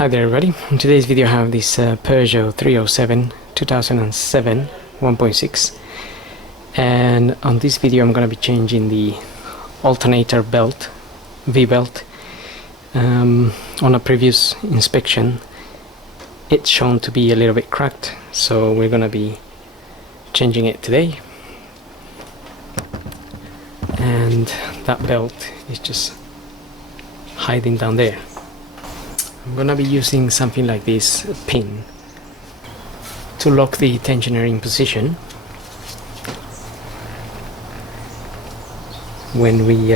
Hi there everybody. In today's video I have this Peugeot 307 2007 1.6, and on this video I'm going to be changing the alternator belt, V-belt. On a previous inspection it's shown to be a little bit cracked, so we're going to be changing it today. And that belt is just hiding down there. I'm gonna be using something like this pin to lock the tensioner in position when we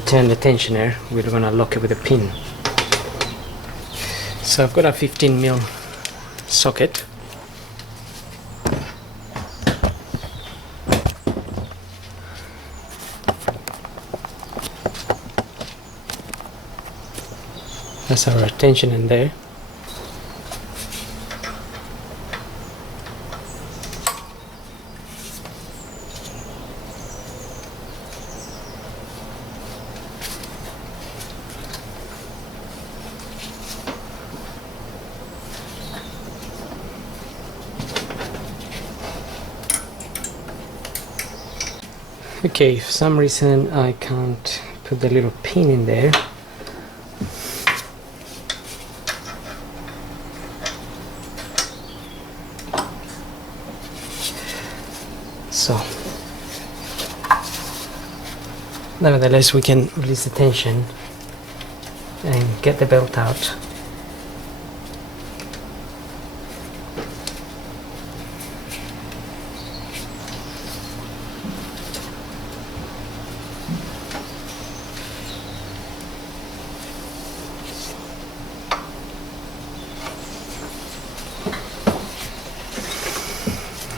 turn the tensioner. We're gonna lock it with a pin. So I've got a 15mm socket. That's our tension in there. Okay, for some reason I can't put the little pin in there. So, nevertheless, we can release the tension and get the belt out.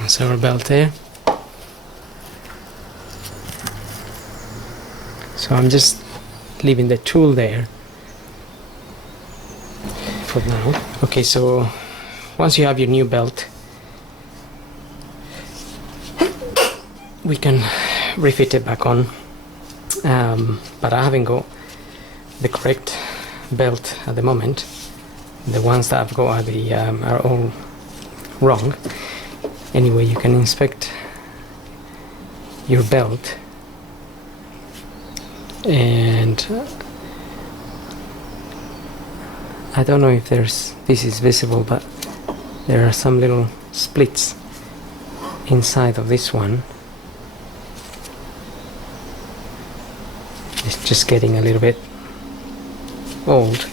That's our belt there. So I'm just leaving the tool there for now. Okay, so once you have your new belt, we can refit it back on. But I haven't got the correct belt at the moment. The ones that I've got are all wrong. Anyway, you can inspect your belt. And I don't know if this is visible, but there are some little splits inside of this one. It's just getting a little bit old.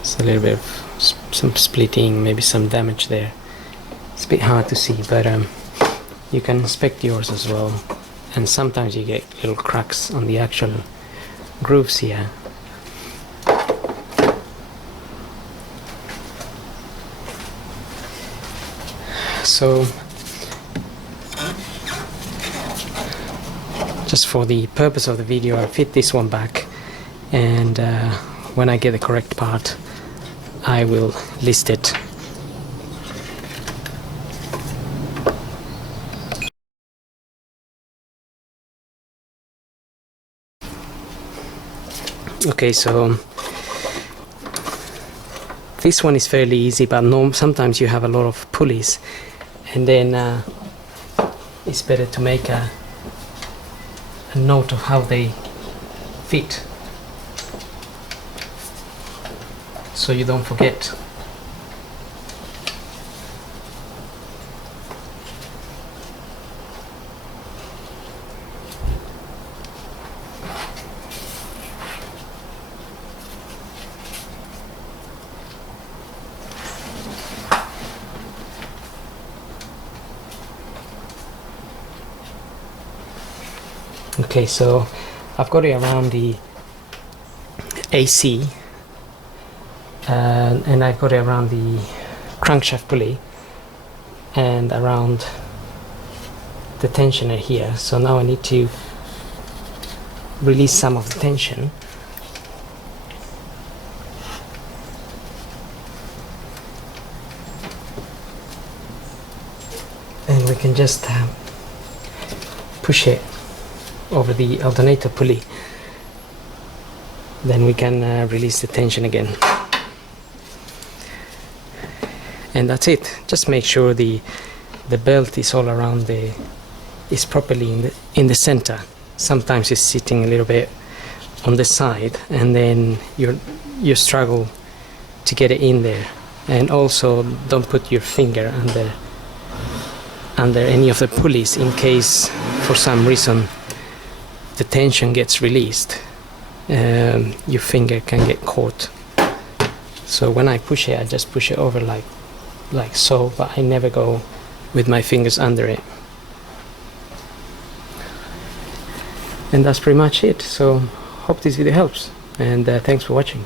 It's a little bit of some splitting, maybe some damage there. It's a bit hard to see, but you can inspect yours as well, and sometimes you get little cracks on the actual grooves here. So just for the purpose of the video, I'll fit this one back, and when I get the correct part I will list it. Okay, so this one is fairly easy, but sometimes you have a lot of pulleys, and then it's better to make a note of how they fit, so you don't forget. Okay, so I've got it around the AC, and I've got it around the crankshaft pulley and around the tensioner here. So now I need to release some of the tension. And we can just push it over the alternator pulley, then we can release the tension again. And that's it. Just make sure the belt is all around is properly in the center. Sometimes it's sitting a little bit on the side, and then you struggle to get it in there. And also don't put your finger under any of the pulleys, in case for some reason the tension gets released. Your finger can get caught. So when I push it, I just push it over like so, but I never go with my fingers under it. And that's pretty much it. So hope this video helps, and thanks for watching.